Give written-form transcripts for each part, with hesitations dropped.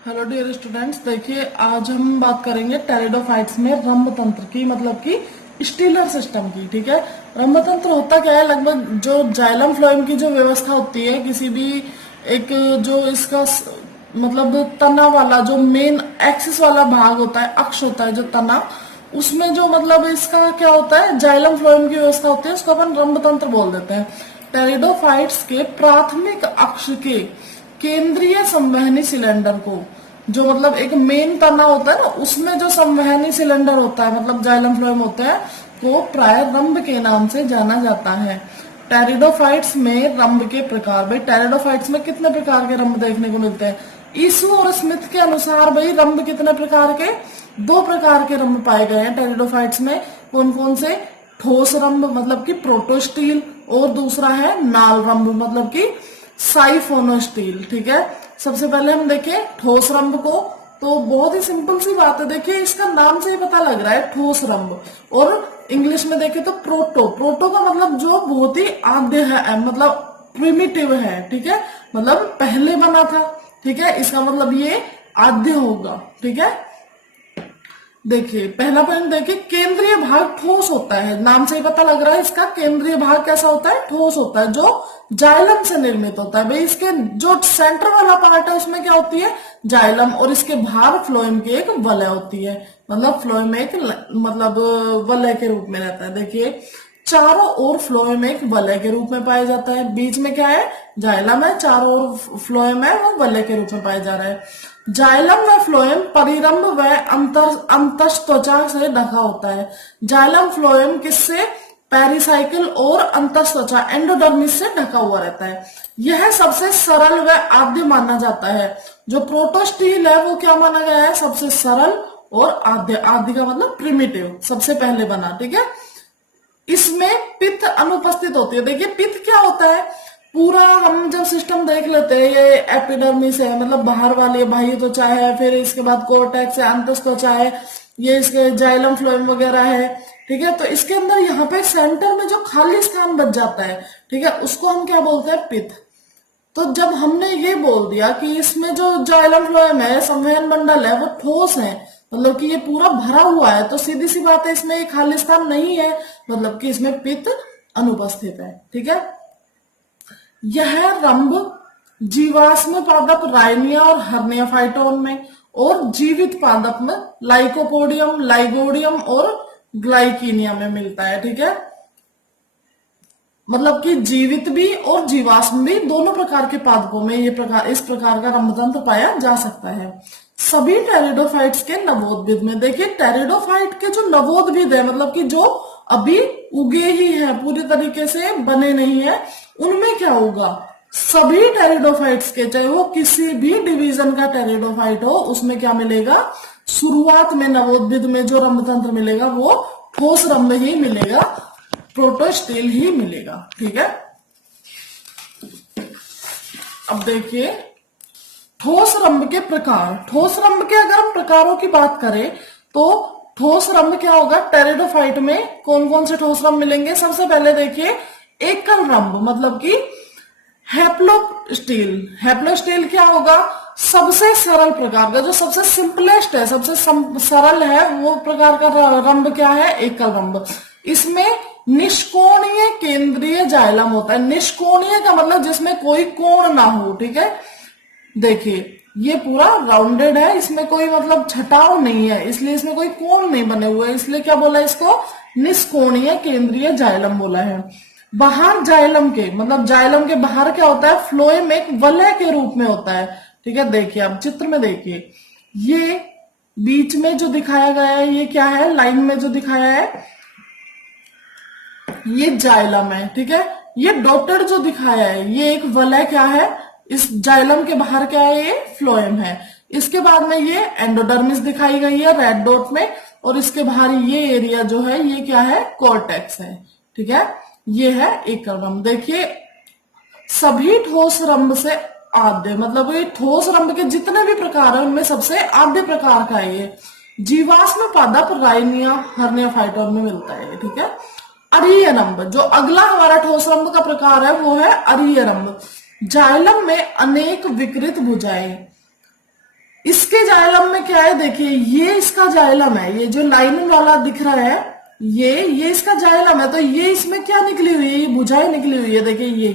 Hello dear students, देखिए आज हम बात करेंगे टेरिडोफाइट्स में रंभ तंत्र की, मतलब कि स्टीलर सिस्टम की। ठीक है, रंभ तंत्र होता क्या है? लगभग जो जाइलम फ्लोएम की जो व्यवस्था होती है किसी भी एक, जो इसका मतलब तना वाला जो मेन एक्सिस वाला भाग होता है, अक्ष होता है जो तना, उसमें जो मतलब इसका क्या होता है, जाइलम फ्लोएम की व्यवस्था होती है, उसको अपन रंभ तंत्र बोल देते हैं। टेरिडोफाइट्स के प्राथमिक अक्ष के केंद्रीय संवहनी सिलेंडर को, जो मतलब एक मेन तना होता है ना, उसमें जो संवहनी सिलेंडर होता है मतलब जाइलम फ्लोएम होता है, को प्राय रंभ के नाम से जाना जाता है। टेरिडोफाइट्स में रंभ के प्रकार, भाई टेरिडोफाइट्स में कितने प्रकार के रंभ देखने को मिलते हैं? ईसु और स्मिथ के अनुसार भाई रंभ कितने प्रकार के? दो प्रकार के रंभ पाए गए हैं टेरिडोफाइट्स में। कौन कौन से? ठोस रंभ मतलब कि प्रोटोस्टील, और दूसरा है नाल रंभ मतलब कि साइफोनोस्टील। ठीक है, सबसे पहले हम देखें ठोस रंभ को, तो बहुत ही सिंपल सी बात है। देखिए इसका नाम से ही पता लग रहा है ठोस रंभ, और इंग्लिश में देखें तो प्रोटो। प्रोटो का मतलब जो बहुत ही आद्य है, मतलब प्रिमिटिव है। ठीक है, मतलब पहले बना था। ठीक है, इसका मतलब ये आद्य होगा। ठीक है, देखिए पहला पॉइंट देखिए, केंद्रीय भाग ठोस होता है। नाम से ही पता लग रहा है इसका केंद्रीय भाग कैसा होता है? ठोस होता है, जो जाइलम से निर्मित होता है। भाई इसके जो सेंटर वाला पार्ट है उसमें क्या होती है? जाइलम, और इसके बाहर फ्लोएम की एक वलय होती है, मतलब फ्लोएम एक मतलब वलय के रूप में रहता है। देखिए चारों ओर फ्लोएम एक वलय के रूप में पाया जाता है। बीच में क्या है? जाइलम है, चारों ओर फ्लोएम है, वो वलय के रूप में पाया जा रहा है। जाइलम व फ्लोएम परिरंभ व अंतस्त्वचा से ढका होता है। जाइलम फ्लोएम किससे? पेरिसाइकिल और अंतस्त्वचा एंडोडर्मिस से ढका हुआ रहता है। यह सबसे सरल व आद्य माना जाता है। जो प्रोटोस्टील है वो क्या माना गया है? सबसे सरल और आद्य। आद्य का मतलब प्रिमिटिव, सबसे पहले बना। ठीक है, इसमें पित्त अनुपस्थित होती है। देखिए पित्त क्या होता है? पूरा हम जब सिस्टम देख लेते हैं, ये एपिडर्मिस है मतलब बाहर वाली बाह्य त्वचा है, फिर इसके बाद कोर्टेक्स है, अंतस्त्वचा है, ये इसके जाइलम फ्लोएम वगैरह है। ठीक है, तो इसके अंदर यहाँ पे सेंटर में जो खाली स्थान बच जाता है, ठीक है, उसको हम क्या बोलते हैं? पित्त। तो जब हमने ये बोल दिया कि इसमें जो जाइलम फ्लोएम है, संवहन मंडल है, वो ठोस है, मतलब कि ये पूरा भरा हुआ है, तो सीधी सी बात है इसमें एक खाली स्थान नहीं है, मतलब कि इसमें पित्त अनुपस्थित है। ठीक है, यह रंभ जीवाश्म पादप राइनिया और हर्निया फाइटोन में, और जीवित पादप में लाइकोपोडियम, लाइगोडियम और ग्लाइकीनिया में मिलता है। ठीक है, मतलब कि जीवित भी और जीवाश्म भी दोनों प्रकार के पादपों में इस प्रकार का रंभतंत्र पाया जा सकता है। सभी टेरिडोफाइट्स के नवोद्भिद में, देखिए टेरिडोफाइट के जो नवोद्भिद है, मतलब कि जो अभी उगे ही है, पूरी तरीके से बने नहीं है, उनमें क्या होगा? सभी टेरिडोफाइट्स के, चाहे वो किसी भी डिवीजन का टेरिडोफाइट हो, उसमें क्या मिलेगा? शुरुआत में नवोद्भिद में जो रंभतंत्र मिलेगा वो ठोस रंभ ही मिलेगा, प्रोटोस्टील ही मिलेगा। ठीक है, अब देखिए ठोस रंभ के प्रकार। ठोस रंभ के अगर हम प्रकारों की बात करें तो ठोस रंभ क्या होगा? टेरिडोफाइट में कौन कौन से ठोस रंभ मिलेंगे? सबसे पहले देखिए एकल रंभ, मतलब कि हैप्लोस्टील। हैप्लोस्टील क्या होगा? सबसे सरल प्रकार का, जो सबसे सिंपलेस्ट है, सबसे सरल है, वो प्रकार का रंभ क्या है? एकल रंभ। इसमें निष्कोणीय केंद्रीय जाइलम होता है। निष्कोणीय का मतलब जिसमें कोई कोण ना हो। ठीक है, देखिए ये पूरा राउंडेड है, इसमें कोई मतलब छटाव नहीं है, इसलिए इसमें कोई कोण नहीं बने हुए, इसलिए क्या बोला इसको? निष्कोणीय केंद्रीय जाइलम बोला है। बाहर जाइलम के, मतलब जाइलम के बाहर क्या होता है? फ्लोएम एक वलय के रूप में होता है। ठीक है, देखिए आप चित्र में देखिए, ये बीच में जो दिखाया गया है ये क्या है? लाइन में जो दिखाया है ये जाइलम है। ठीक है, ये डॉटेड जो दिखाया है ये एक वलय क्या है? इस जाइलम के बाहर क्या है? ये फ्लोएम है। इसके बाद में ये एंडोडर्मिस दिखाई गई है रेड डॉट में, और इसके बाहर ये एरिया जो है ये क्या है? कॉर्टेक्स है। ठीक है, ये है एकल रंभ। देखिए सभी ठोस रंभ से आद्य, मतलब ये ठोस रंभ के जितने भी प्रकार है उनमें सबसे आद्य प्रकार का है ये। जीवाश्म पादप राइनिया हर्निया फाइटोन में मिलता है। ठीक है, अरीय रंभ, जो अगला हमारा ठोस रंभ का प्रकार है वो है अरीय रंभ। जाइलम में अनेक विकृत भुजाएं, इसके जाइलम में क्या है, देखिए ये इसका जाइलम है, ये जो लाइन वाला दिख रहा है ये इसका जाइलम है। तो ये इसमें क्या निकली हुई है, ये भुजाएं निकली हुई है, देखिए ये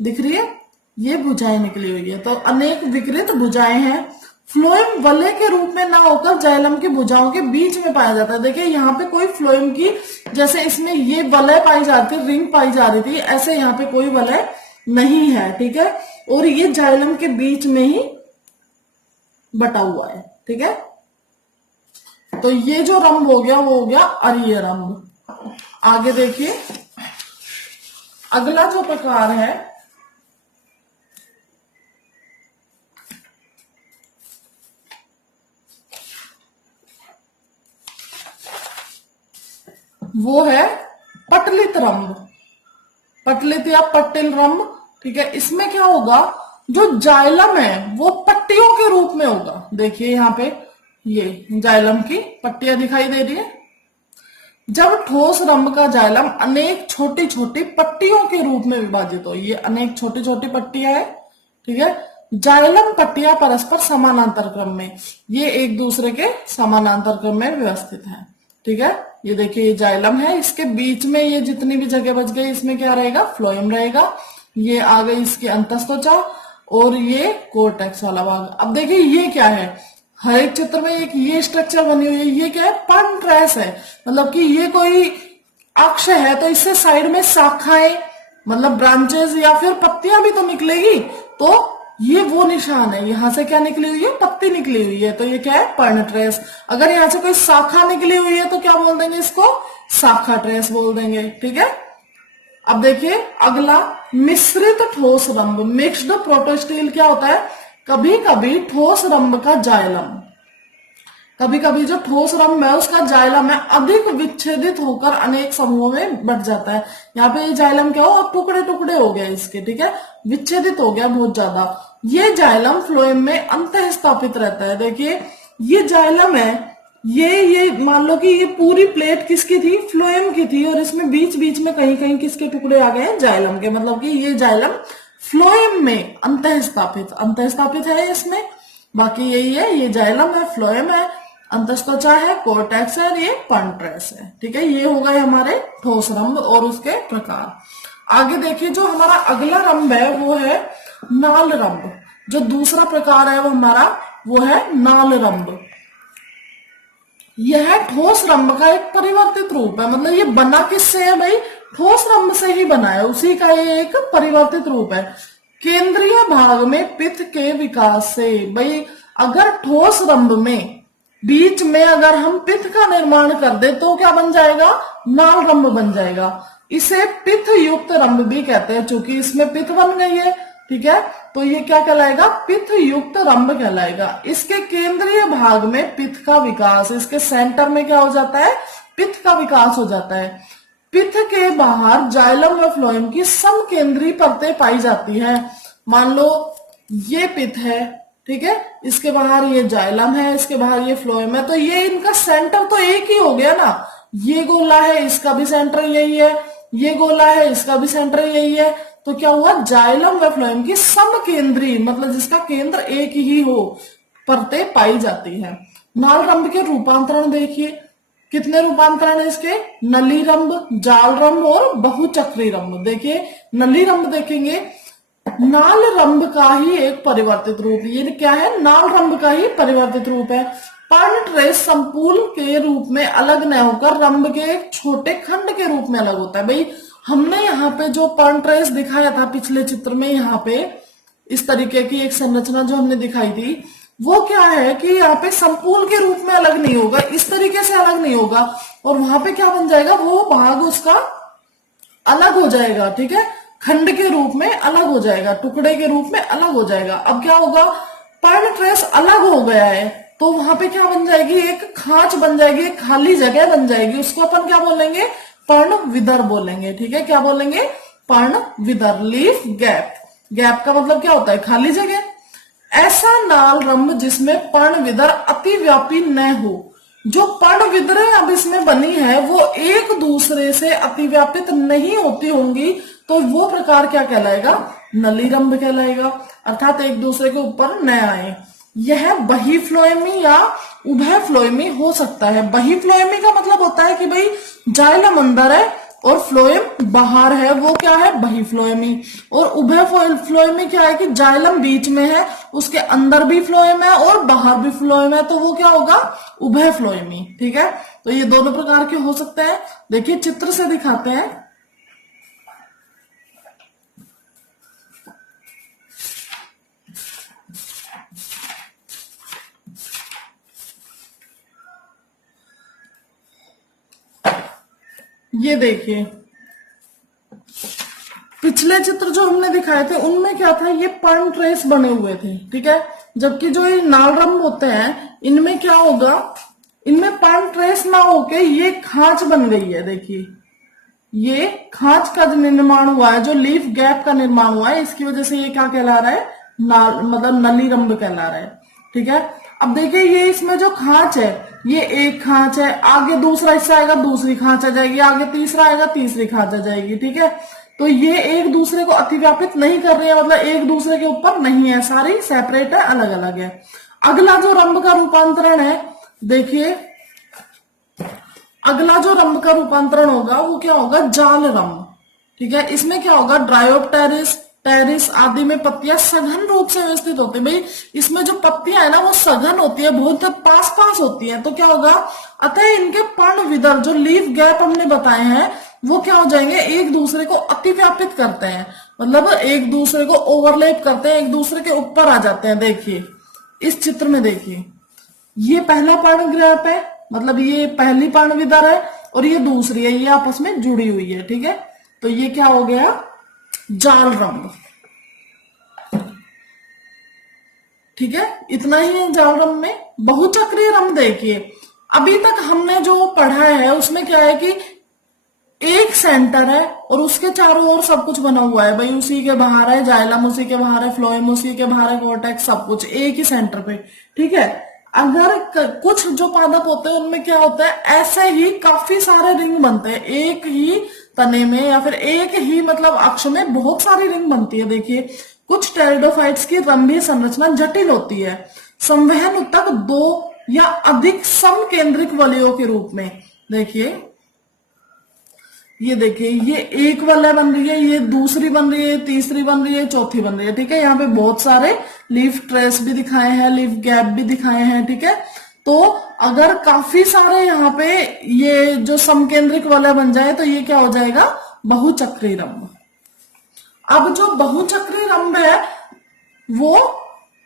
दिख रही है, ये भुजाएं निकली हुई है। तो अनेक विकृत भुजाएं हैं। फ्लोएम वलय के रूप में ना होकर जाइलम की भुजाओं के बीच में पाया जाता है। देखिए यहाँ पे कोई फ्लोएम की, जैसे इसमें ये वलय पाई जाती थी, रिंग पाई जा रही थी, ऐसे यहाँ पे कोई वलय नहीं है, ठीक है। और ये जाइलम के बीच में ही बटा हुआ है, ठीक है। तो ये जो रंभ हो गया वो हो गया अरीय रंभ। आगे देखिए अगला जो प्रकार है वो है पटलित रंभ, पटलित या पट्टिल रंभ, ठीक है। इसमें क्या होगा, जो जाइलम है वो पट्टियों के रूप में होगा। देखिए यहाँ पे ये जाइलम की पट्टियां दिखाई दे रही है। जब ठोस रंभ का जाइलम अनेक छोटी छोटी पट्टियों के रूप में विभाजित हो, ये अनेक छोटी छोटी पट्टियां है, ठीक है। जाइलम पट्टियां परस्पर समानांतर क्रम में, ये एक दूसरे के समानांतर क्रम में व्यवस्थित है, ठीक है। ये देखिए ये जाइलम है, इसके बीच में ये जितनी भी जगह बच गई इसमें क्या रहेगा, फ्लोएम रहेगा। ये आ गई इसकी अंतःत्वचा और ये कोर्टेक्स वाला भाग। अब देखिए ये क्या है, हर एक चित्र में एक ये स्ट्रक्चर बनी हुई है, ये क्या है, पर्णट्रेस है। मतलब कि ये कोई अक्ष है तो इससे साइड में शाखाएं मतलब ब्रांचेस या फिर पत्तियां भी तो निकलेगी। तो ये वो निशान है, यहां से क्या निकली हुई है, पत्ती निकली हुई है, तो ये क्या है, पर्णट्रेस। अगर यहां से कोई शाखा निकली हुई है तो क्या बोल देंगे, इसको शाखा ट्रेस बोल देंगे, ठीक है। अब देखिए अगला मिश्रित ठोस रंभ, मिक्स्ड प्रोटोस्टील क्या होता है, कभी कभी ठोस रंभ का जाइलम, कभी कभी जो ठोस रंभ है उसका जाइलम है अधिक विच्छेदित होकर अनेक समूहों में बट जाता है। यहाँ पे ये जाइलम क्या हो, अब टुकड़े टुकड़े हो गए इसके, ठीक है, विच्छेदित हो गया बहुत ज्यादा। ये जाइलम फ्लोएम में अंतः स्थापित रहता है। देखिए ये जाइलम है, ये मान लो कि ये पूरी प्लेट किसकी थी, फ्लोएम की थी, और इसमें बीच बीच में कहीं कहीं किसके टुकड़े आ गए, जाइलम के। मतलब कि ये जाइलम फ्लोएम में अंतः स्थापित है इसमें। बाकी यही है, ये जाइलम है, फ्लोएम है, अंतःत्वचा है, कोर्टेक्स है और ये पर्णट्रेस है, ठीक है। ये हो गए हमारे ठोस रंभ और उसके प्रकार। आगे देखिए जो हमारा अगला रंभ है वो है नाल रंभ। जो दूसरा प्रकार है वो हमारा वो है नाल रंभ। यह ठोस रंभ का एक परिवर्तित रूप है। मतलब ये बना किससे है भाई, ठोस रंभ से ही बना है, उसी का ये एक परिवर्तित रूप है। केंद्रीय भाग में पित्त के विकास से, भाई अगर ठोस रंभ में बीच में अगर हम पित्त का निर्माण कर दे तो क्या बन जाएगा, नाल रंभ बन जाएगा। इसे पित्त युक्त रंभ भी कहते हैं, चूंकि इसमें पित्त बन गई है, ठीक है, तो ये क्या कहलाएगा, पित्त युक्त रंभ कहलाएगा। इसके केंद्रीय भाग में पित्त का विकास, इसके सेंटर में क्या हो जाता है, पित्त का विकास हो जाता है। पित्त के बाहर जाइलम व फ्लोएम की समकेंद्रीय परतें पाई जाती है। मान लो ये पित्त है, ठीक है, इसके बाहर ये जाइलम है, इसके बाहर ये फ्लोएम है, तो ये इनका सेंटर तो एक ही हो गया ना। ये गोला है, इसका भी सेंटर यही है, ये गोला है, इसका भी सेंटर यही है। तो क्या हुआ, जाइलम व फ्लोएम की समकेंद्रीय, मतलब जिसका केंद्र एक ही हो, परतें पाई जाती है। नाल रंभ के रूपांतरण देखिए, कितने रूपांतरण है इसके, नली रंभ, जाल रंभ और बहुचक्री रंभ। देखिए नली रंभ देखेंगे, नाल रंभ का ही एक परिवर्तित रूप, ये क्या है, नाल रंभ का ही परिवर्तित रूप है। पर्णट्रेस संपूर्ण के रूप में अलग न होकर रंभ के एक छोटे खंड के रूप में अलग होता है। भाई हमने यहाँ पे जो पर्णट्रेस दिखाया था पिछले चित्र में, यहाँ पे इस तरीके की एक संरचना जो हमने दिखाई थी, वो क्या है कि यहाँ पे संपूर्ण के रूप में अलग नहीं होगा, इस तरीके से अलग नहीं होगा, और वहां पे क्या बन जाएगा, वो भाग उसका अलग हो जाएगा, ठीक है, खंड के रूप में अलग हो जाएगा, टुकड़े के रूप में अलग हो जाएगा। अब क्या होगा, पर्णट्रेस अलग हो गया है तो वहां पे क्या बन जाएगी, एक खांच बन जाएगी, एक खाली जगह बन जाएगी, उसको अपन क्या बोलेंगे, पर्ण विदर बोलेंगे, ठीक है, क्या बोलेंगे, पर्ण विदर, लीफ गैप। गैप का मतलब क्या होता है, खाली जगह। ऐसा नाल रंभ जिसमें पर्ण विदर अतिव्यापी न हो, जो पर्ण विदरें अब इसमें बनी है वो एक दूसरे से अतिव्यापित नहीं होती होंगी, तो वो प्रकार क्या कहलाएगा, नली रंभ कहलाएगा, अर्थात एक दूसरे के ऊपर न आए। यह बहिफ्लोएमी या उभय फ्लोएमी हो सकता है। बहिफ्लोएमी का मतलब होता है कि भाई जाइलम अंदर है और फ्लोएम बाहर है, वो क्या है, बहिफ्लोएमी। और उभय फ्लोएमी क्या है कि जाइलम बीच में है, उसके अंदर भी फ्लोएम है और बाहर भी फ्लोएम है, तो वो क्या होगा, उभय फ्लोएमी। ठीक है, तो ये दोनों प्रकार के हो सकते हैं। देखिए चित्र से दिखाते हैं। ये देखिए पिछले चित्र जो हमने दिखाए थे उनमें क्या था, ये पर्न ट्रेस बने हुए थे। ठीक है, जबकि जो ये नालरंभ होते हैं इनमें क्या होगा, इनमें पर्न ट्रेस ना होके ये खांच बन गई है। देखिए ये खांच का निर्माण हुआ है, जो लीफ गैप का निर्माण हुआ है, इसकी वजह से ये क्या कहला रहा है, मतलब नलीरंभ कहला रहा है। ठीक है, अब देखिए ये इसमें जो खांच है, ये एक खांच है, आगे दूसरा हिस्सा आएगा, दूसरी खांच आ जाएगी, आगे तीसरा आएगा, तीसरी खांच आ जाएगी। ठीक है, तो ये एक दूसरे को अतिव्यापित नहीं कर रही है, मतलब एक दूसरे के ऊपर नहीं है, सारी सेपरेट है, अलग अलग है। अगला जो रंभ का रूपांतरण है, देखिए अगला जो रंभ का रूपांतरण होगा वो क्या होगा, जाल रंभ। ठीक है, इसमें क्या होगा, ड्रायोप्टेरिस, टेरिस आदि में पत्तियां सघन रूप से व्यवस्थित होती है। भाई इसमें जो पत्तियां है ना वो सघन होती है, बहुत पास पास होती है, तो क्या होगा, अतः इनके पर्ण विदर जो लीफ गैप हमने बताए हैं वो क्या हो जाएंगे, एक दूसरे को अतिव्यापित करते हैं, मतलब एक दूसरे को ओवरलैप करते हैं, एक दूसरे के ऊपर आ जाते हैं। देखिए इस चित्र में देखिए, ये पहला पर्ण ग्रैप है, मतलब ये पहली पर्ण विदर है, और ये दूसरी है, ये आपस में जुड़ी हुई है। ठीक है, तो ये क्या हो गया, जाल रंभ। ठीक है, इतना ही है जाल रंभ में। बहुचक्रीय रंभ देखिए, अभी तक हमने जो पढ़ा है उसमें क्या है कि एक सेंटर है और उसके चारों ओर सब कुछ बना हुआ है। भाई उसी के बाहर है जाइलम, उसी के बाहर है फ्लोएम, उसी के बाहर है कोर्टेक्स, सब कुछ एक ही सेंटर पे। ठीक है, अगर कुछ जो पादप होते हैं उनमें क्या होता है, ऐसे ही काफी सारे रिंग बनते हैं, एक ही तने में या फिर एक ही मतलब अक्ष में बहुत सारी रिंग बनती है। देखिए कुछ टेरिडोफाइट्स की रंभीय संरचना जटिल होती है, संवहन ऊतक दो या अधिक समकेंद्रिक वलयों के रूप में। देखिए ये देखिए, ये एक वलय बन रही है, ये दूसरी बन रही है, तीसरी बन रही है, चौथी बन रही है। ठीक है, यहाँ पे बहुत सारे लीफ ट्रेस भी दिखाए हैं, लीफ गैप भी दिखाए हैं। ठीक है, तो अगर काफी सारे यहाँ पे ये जो समकेंद्रिक वलय बन जाए तो ये क्या हो जाएगा, बहुचक्री रंभ। अब जो बहुचक्री रंभ है वो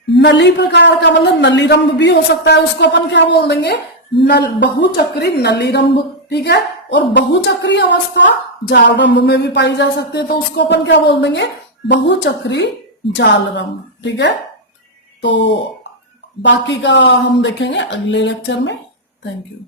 नली प्रकार का, मतलब नलीरंभ भी हो सकता है, उसको अपन क्या बोल देंगे, बहुचक्री नलीरंभ। ठीक है, और बहुचक्री अवस्था जालरंभ में भी पाई जा सकती है, तो उसको अपन क्या बोल देंगे, बहुचक्री जालरंभ। ठीक है, तो बाकी का हम देखेंगे अगले लेक्चर में। Thank you.